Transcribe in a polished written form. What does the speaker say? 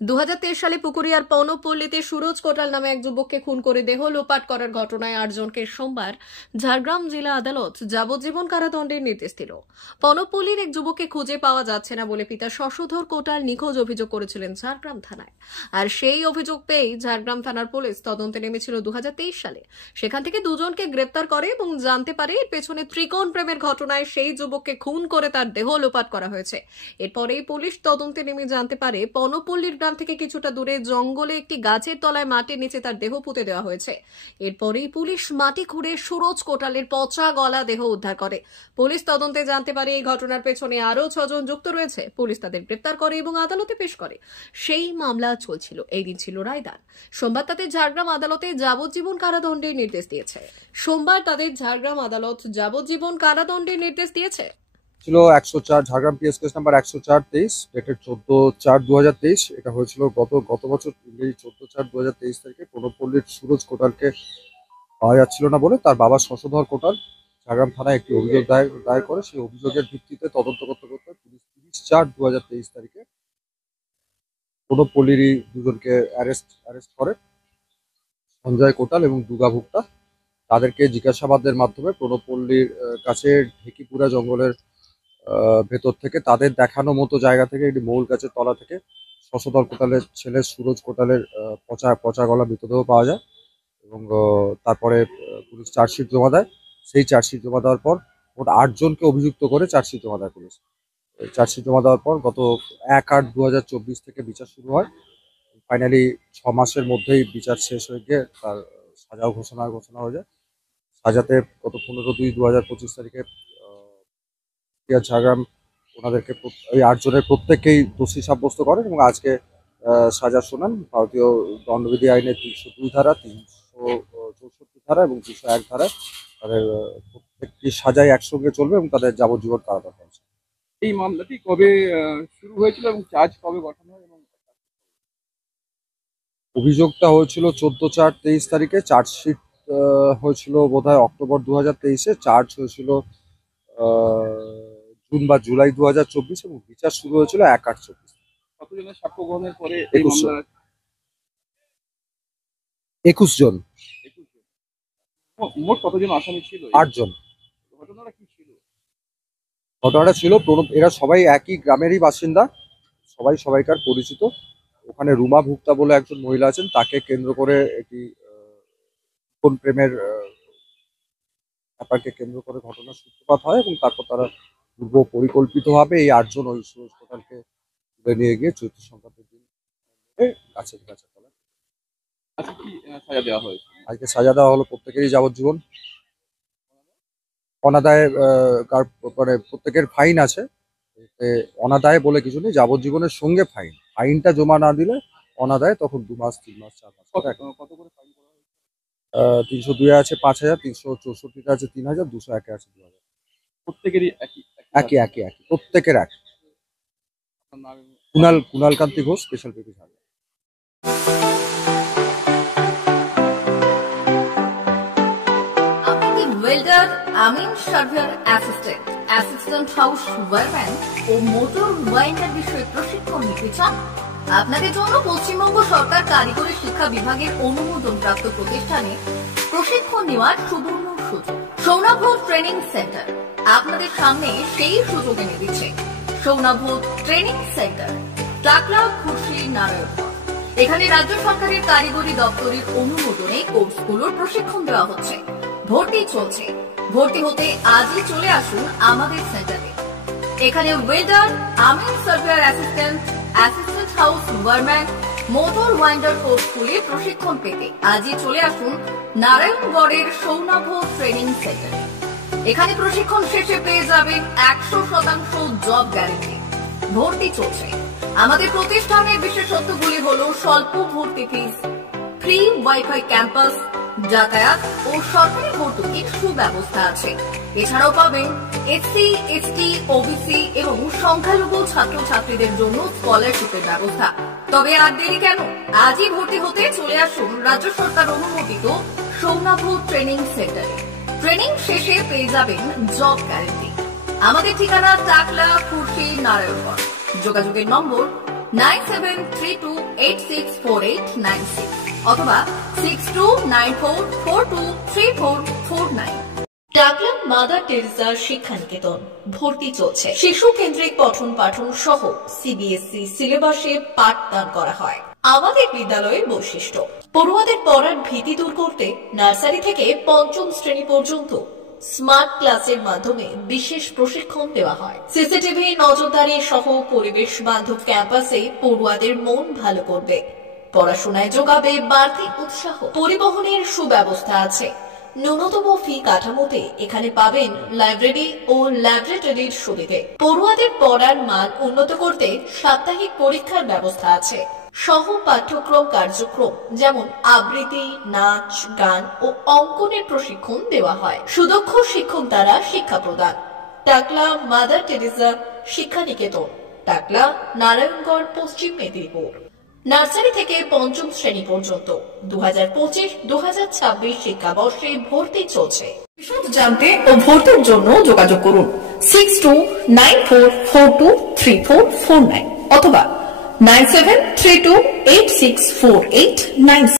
2023 সালে পুকুরিয়ার পৌনপল্লীতে সুরজ কোটাল নামে এক যুবককে খুন করে দেহ লোপাট করার ঘটনায় 8 জনকে সোমবার ঝাড়গ্রাম জেলা আদালত যাবজ্জীবন কারাদণ্ডের নির্দেশ দিল। পৌনপল্লীর এক যুবককে খুঁজে পাওয়া যাচ্ছে না বলে পিতা শশধর কোটাল নিখোঁজ অভিযোগ করেছিলেন ঝাড়গ্রাম থানায়। আর সেই অভিযোগ পেয়েই ঝাড়গ্রাম থানার পুলিশ তদন্তে নেমেছিল 2023 সালে। সেখান থেকে দুজনকে গ্রেপ্তার করে এবং জানতে পারে এর পেছনে ত্রিকোণ প্রেমের ঘটনায় সেই যুবককে খুন করে তার দেহ লোপাট করা হয়েছে। এরপরেই পুলিশ তদন্তে নেমে জানতে পারে পৌনপল্লীর গ্রাম থেকে কিছুটা দূরে জঙ্গলে একটি গাছের তলায় মাটির নিচে তার দেহ পুঁতে দেওয়া হয়েছে। এরপরেই পুলিশ মাটি খুঁড়ে সুরজ কোটালের পচা গলা দেহ উদ্ধার করে। পুলিশ তদন্তে জানতে পারে এই ঘটনার পেছনে আরও 6 জন যুক্ত রয়েছে। পুলিশ তাদের গ্রেপ্তার করে এবং আদালতে পেশ করে। সেই মামলা চলছিল, এই দিন ছিল রায়দান। সোমবার তাদের ঝাড়গ্রাম আদালতে যাবজ্জীবন কারাদণ্ডের নির্দেশ দিয়েছে। ছিল 104 Jhargram PS case number 104-23 dated 14/4/2023। এটা হয়েছিল গত বছর ইংরেজি 14/4/2023 তারিখে পৌনপল্লীর সুরজ কোটালকে পাওয়া যাচ্ছিল না বলে তার বাবা শশধর কোটাল ঝাড়গ্রাম থানায় একটি অভিযোগ দায়ের করে। সেই অভিযোগের ভিত্তিতে তদন্ত করতে পুলিশ 30/4/2023 তারিখে পৌনপল্লীরই দুজনকে অ্যারেস্ট করে, সঞ্জয় কোটাল এবং দুগা ভুক্তা। তাদেরকে জিজ্ঞাসাবাদের মাধ্যমে পৌনপল্লীর কাছে ঢেকিপুরা জঙ্গলের ভেতর থেকে তাদের দেখানো মতো জায়গা থেকে একটি মৌল গাছের তলা থেকে শশধর কোটালের ছেলে সুরজ কোটালের পচা গলা মৃতদেহ পাওয়া যায় এবং তারপরে পুলিশ চার্জশিট জমা দেয়। সেই চার্জশিট জমা দেওয়ার পর মোট 8 জনকে অভিযুক্ত করে চার্জশিট জমা দেয় পুলিশ। চার্জশিট জমা দেওয়ার পর গত 1/8/2024 থেকে বিচার শুরু হয়। ফাইনালি 6 মাসের মধ্যেই বিচার শেষ হয়ে গিয়ে তার সাজাও ঘোষণা হয়ে যায়। সাজাতে গত 15/2/2025 তারিখে ঝাড়গ্রাম ওনাদেরকে এই 8 জনের প্রত্যেককেই দোষী সাব্যস্ত করেন এবং আজকে সাজা শোনান। ভারতীয় দণ্ডবিধি আইনের 302 ধারা, 364 ধারা এবং 201 ধারায় তাদের প্রত্যেকটি সাজাই একসঙ্গে চলবে এবং তাদের যাবজ্জীবন কারাদণ্ড আছে। এই মামলাটি কবে শুরু হয়েছিল এবং চার্জ কবে গঠন হয়? এবং অভিযোগটা হয়েছিল 14/4/23 তারিখে, চার্জশিট হয়েছিল বোধহয় অক্টোবর 2023-এ, চার্জ হয়েছিল জুন বা জুলাই 2024 এবং বিচার শুরু হয়েছিল 1/8/24। কতজনের সাক্ষ্য গ্রহণের পরে এই মামলা? 21 জন। মোট কতজন আসামি ছিল? 8 জন। ঘটনাটা কি ছিল? ঘটনাটা ছিল এরা সবাই একই গ্রামেরই বাসিন্দা, সবাই সবাইকার পরিচিত। ওখানে রুমা ভুক্তা বলে একজন মহিলা আছেন, তাকে কেন্দ্র করে একটি কোন প্রেমের ব্যাপারকে কেন্দ্র করে ঘটনার সূত্রপাত হয় এবং তারপর তারা পূর্ব পরিকল্পিতভাবে এই 8 জন ওই সুরজ কোটালকে তুলে নিয়ে গিয়ে চৈত্র সংক্রান্তির দিন গাছের তলায়। আজকে কি সাজা দেওয়া হয়েছে? আজকে সাজা দেওয়া হলো প্রত্যেকেরই যাবজ্জীবন। অনাদায়ে মানে প্রত্যেকের ফাইন আছে, অনাদায়ে বলে কিছু নেই, যাবজ্জীবনের সঙ্গে ফাইনটা জমা না দিলে অনাদায়ে তখন 2 মাস 3 মাস 4 মাস। কত করে ফাইন করা হয়েছে? 302 আছে 5,000, 364 আছে 3,000, 201 আছে 2,000। প্রত্যেকেরই একই প্রত্যেকের এক। কুণাল কান্তি ঘোষ, স্পেশাল পেপি ঝাড়গ্রাম। ওয়েল্ডার, আমিন সার্ভেয়ার অ্যাসিস্ট্যান্ট হাউস ওয়ারম্যান ও মোটর ওয়াইন্ডার বিষয়ে প্রশিক্ষণ নিতে চান? আপনাদের জন্য পশ্চিমবঙ্গ সরকার কারিগরি শিক্ষা বিভাগের অনুমোদন প্রাপ্ত প্রতিষ্ঠানে প্রশিক্ষণ নেওয়ার সুবর্ণ সুযোগ। সৌনাভ ট্রেনিং সেন্টার আপনাদের সামনে সেই সুযোগ এনে দিচ্ছে। সৌনাভ ট্রেনিং সেন্টার, টাকলা, খুশি, নারায়ণগড়। এখানে রাজ্য সরকারের কারিগরি দপ্তরের অনুমোদনে কোর্সগুলোর প্রশিক্ষণ দেওয়া হচ্ছে। ভর্তি চলছে। ভর্তি হতে আজই চলে আসুন আমাদের সেন্টারে। এখানে ওয়েল্ডার, আমিন surveyor assistant house wireman, motor winder কোর্সগুলি প্রশিক্ষণ পেতে আজই চলে আসুন নারায়ণগড়ের সৌনাভ ট্রেনিং সেন্টারে। এখানে প্রশিক্ষণ শেষে পেয়ে যাবেন 100% জব গ্যারান্টি। ভর্তি চলছে। আমাদের প্রতিষ্ঠানের বিশেষত্বগুলি হলো স্বল্প ভর্তি ফিস, ফ্রি ওয়াইফাই ক্যাম্পাস, যাতায়াত ও সরকারি ভর্তুকির সুব্যবস্থা আছে। এছাড়াও পাবেন এসসি, এসটি, ওবিসি এবং সংখ্যালঘু ছাত্রছাত্রীদের জন্য স্কলারশিপের ব্যবস্থা। তবে আর দেরি কেন, আজই ভর্তি হতে চলে আসুন রাজ্য সরকার অনুমোদিত সৌনাভ ট্রেনিং সেন্টারে। ট্রেনিং শেষে পেয়ে যাবেন জব গ্যারান্টি। আমাদের ঠিকানা টাকলা, খুরশি, নারায়ণগড়। যোগাযোগের নম্বর 9732864896 অথবা 6294423449। টাকলা মাদার টেরেসা শিক্ষানিকেতন ভর্তি চলছে। শিশু কেন্দ্রিক পঠন পাঠন সহ সিবিএসই সিলেবাসে পাঠদান করা হয়। আমাদের বিদ্যালয়ের বৈশিষ্ট্য: পড়ুয়াদের পড়ার ভীতি দূর করতে নার্সারি থেকে পঞ্চম শ্রেণী পর্যন্ত স্মার্ট ক্লাসের মাধ্যমে বিশেষ প্রশিক্ষণ দেওয়া হয়। সিসিটিভি নজরদারি সহ পরিবেশ বান্ধব ক্যাম্পাসে পড়ুয়াদের মন ভালো করবে, পড়াশোনায় যোগাবে বাড়তি উৎসাহ। পরিবহনের সুব্যবস্থা আছে। ন্যূনতম ফি কাঠামোতে এখানে পাবেন লাইব্রেরি ও ল্যাবরেটরির সুবিধে। পড়ুয়াদের পড়ার মান উন্নত করতে সাপ্তাহিক পরীক্ষার ব্যবস্থা আছে। সহ পাঠ্যক্রম কার্যক্রম যেমন আবৃত্তি, নাচ, গান ও অঙ্কনের প্রশিক্ষণ দেওয়া হয়। সুদক্ষ শিক্ষক দ্বারা শিক্ষা প্রদান। টাকলা মাদার টেরেসা শিক্ষানিকেতন, টাকলা, নারায়ণগড়, পশ্চিম মেদিনীপুর। নার্সারি থেকে পঞ্চম শ্রেণী পর্যন্ত 2025-2026 শিক্ষাবর্ষে ভর্তি চলছে। বিশদ জানতে ও ভর্তির জন্য যোগাযোগ করুন 6294423449 অথবা 9732864896।